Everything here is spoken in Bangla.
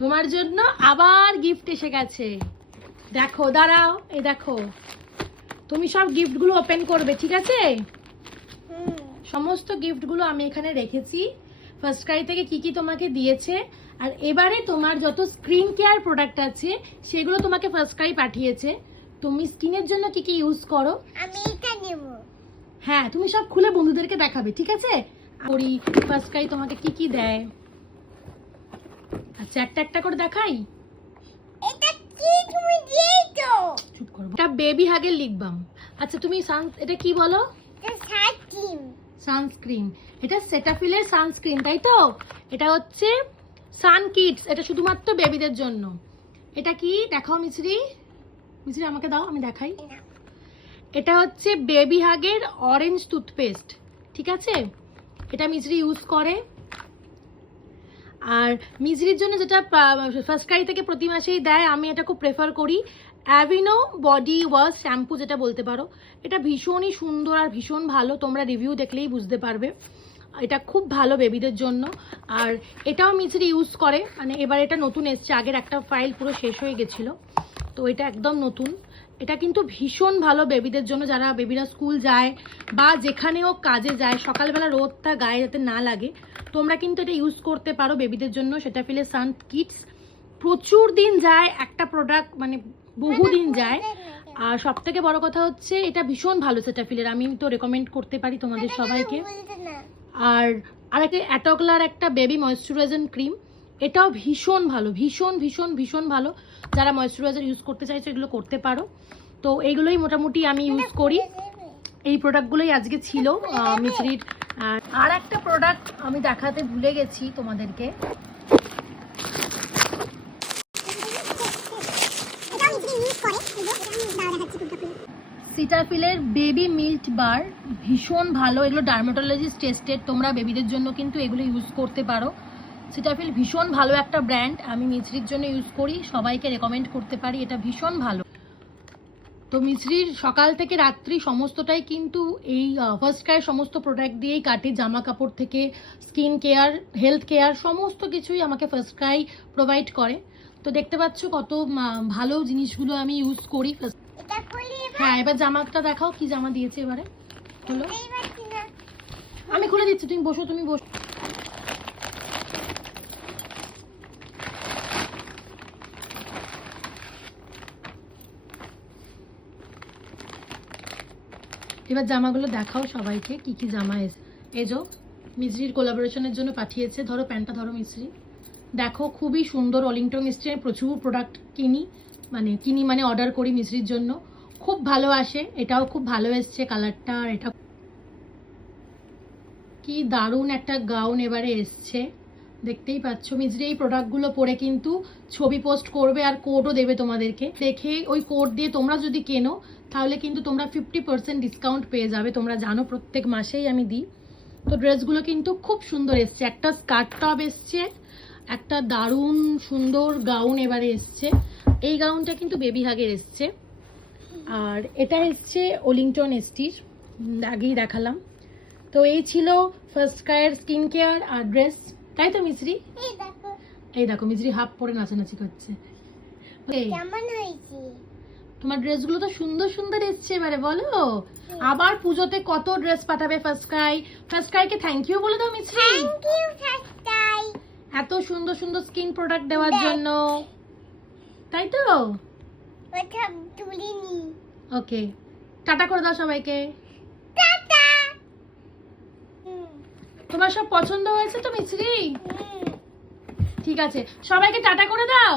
তোমার জন্য আবার গিফট এসে গেছে। দেখো দাঁড়াও এই দেখো। তুমি সব গিফটগুলো ওপেন করবে ঠিক আছে? সমস্ত গিফটগুলো আমি এখানে রেখেছি। ফার্স্ট ক্রাই থেকে কি কি তোমাকে দিয়েছে? আর এবারে তোমার যত স্ক্রিন কেয়ার প্রোডাক্ট আছে সেগুলো তোমাকে ফার্স্ট ক্রাই পাঠিয়েছে। তুমি স্কিনের জন্য কি কি ইউজ করো? আমি এটা নেব। হ্যাঁ তুমি সব খুলে বন্ধুদেরকে দেখাবে ঠিক আছে? করি ফার্স্ট ক্রাই তোমাকে কি কি দেয়? আচ্ছা একটা করে দেখাই? এটা কি তুমি দিয়েছ। চুপ করব এটা বেবি হাগের লিখবাম আচ্ছা তুমি সান এটা কি বলো? এটা সানস্ক্রিন। এটা সেটাফিলের সানস্ক্রিন তাই তো? এটা হচ্ছে সান কিডস। এটা শুধুমাত্র বেবিদের জন্য। এটা কি? দেখাও মিছরি। মিছরি আমাকে দাও আমি দেখাই। এটা হচ্ছে বেবি হাগের অরেঞ্জ টুথপেস্ট ঠিক আছে? এটা মিছরি ইউজ করে। আর মিজরির জন্য যেটা ফার্স্ট থেকে প্রতি মাসেই দেয়, আমি এটা খুব প্রেফার করি। অ্যাভিনো বডি ওয়াশ শ্যাম্পু যেটা বলতে পারো। এটা ভীষণই সুন্দর আর ভীষণ ভালো, তোমরা রিভিউ দেখলেই বুঝতে পারবে। এটা খুব ভালো বেবিদের জন্য। আর এটাও মিছরি ইউজ করে। মানে এবার এটা নতুন এসছে, আগের একটা ফাইল পুরো শেষ হয়ে গেছিল। তো এটা একদম নতুন। এটা কিন্তু ভীষণ ভালো বেবিদের জন্য যারা বেবিরা স্কুল যায় বা যেখানেও কাজে যায় সকালবেলা রোদটা গায়ে যাতে না লাগে তোমরা কিন্তু এটা ইউজ করতে পারো বেবিদের জন্য সেটা ফিলে সান কিডস প্রচুর দিন যায় একটা প্রোডাক্ট মানে বহুদিন যায়। আর সব থেকে বড় কথা হচ্ছে এটা ভীষণ ভালো সেটা ফিলের আমি তো রেকমেন্ড করতে পারি তোমাদের সবাইকে। আর আরেকটা অ্যাটকলার একটা বেবি ময়শ্চারাইজিং ক্রিম এটাও ভীষণ ভালো, ভীষণ ভীষণ ভীষণ ভালো। যারা ময়শ্চারাইজার ইউজ করতে চাইছে, এগুলো করতে পারো। তো এইগুলোই মোটামুটি আমি ইউজ করি। এই প্রোডাক্টগুলোই আজকে ছিল আর- আর একটা প্রোডাক্ট আমি দেখাতে ভুলে গেছি তোমাদেরকে। সিটাফিলের বেবি মিল্ট বার ভীষণ ভালো। এগুলো ডার্মাটোলজিস্ট টেস্টেড তোমরা বেবিদের জন্য কিন্তু এগুলো ইউজ করতে পারো। সিটাফিল ভীষণ ভালো একটা ব্র্যান্ড আমি মিছরির জন্য ইউজ করি সবাইকে রেকমেন্ড করতে পারি এটা ভীষণ ভালো। তো মিছরির সকাল থেকে রাত্রি সমস্তটাই কিন্তু এই ফার্স্ট ক্রাই সমস্ত প্রোডাক্ট দিয়েই কাটে জামা কাপড় থেকে স্কিন কেয়ার হেলথ কেয়ার সমস্ত কিছুই আমাকে ফার্স্ট ক্রাই প্রোভাইড করে। তো দেখতে পাচ্ছ কত ভালো জিনিসগুলো আমি ইউজ করি। হ্যাঁ এবার জামাটা দেখাও কি জামা দিয়েছে এবারে। হলো আমি খুলে দিচ্ছি তুমি বসো তুমি বসো। এবার জামাগুলো দেখাও সবাইকে, কি কি জামা এসে এজো মিস্ত্রির কোলাবোরেশনের জন্য পাঠিয়েছে, ধরো প্যান্টটা ধরো মিস্ত্রি। দেখো খুবই সুন্দর অলিংটন মিস্ত্রির প্রচুর প্রোডাক্ট কিনি মানে কিনি মানে অর্ডার করি মিস্ত্রির জন্য। খুব ভালো আসে, এটাও খুব ভালো এসছে কালারটা আর এটা কি দারুণ একটা গাউন এবারে এসছে। দেখতেই পাচ্ছ মিজরি এই প্রোডাক্টগুলো পরে কিন্তু ছবি পোস্ট করবে আর কোডও দেবে তোমাদেরকে, দেখে ওই কোড দিয়ে তোমরা যদি কেনো, তাহলে কিন্তু তোমরা ফিফটি পার্সেন্ট ডিসকাউন্ট পেয়ে যাবে, তোমরা জানো প্রত্যেক মাসেই আমি দিই। তো ড্রেসগুলো কিন্তু খুব সুন্দর এসছে, একটা স্কার্ট টপ এসছে, একটা দারুণ সুন্দর গাউন এবারে এসছে, এই গাউনটা কিন্তু বেবি হাগের এসছে। আর এটা এসছে ওলিংটন এসটির আগেই দেখালাম। তো এই ছিল ফার্স্ট ক্রায়ের স্কিন কেয়ার আর ড্রেস তাই তো মিশ্রি এই দেখো। মিশ্রি হাফ পরে নাচানাচি করছে। তোমার ড্রেসগুলো তো সুন্দর সুন্দর এসছে এবারে বলো। আবার পুজোতে কত ড্রেস পাঠাবে ফার্স্ট ক্রাই ফার্স্ট ক্রাইকে থ্যাংক ইউ বলে দাও মিশ্রি এত সুন্দর সুন্দর স্কিন প্রোডাক্ট দেওয়ার জন্য। তাই তো? ওকে টাটা করে দাও সবাইকে টাটা হুম তোমার সব পছন্দ হয়েছে তো হুম ঠিক আছে সবাইকে টাটা করে দাও।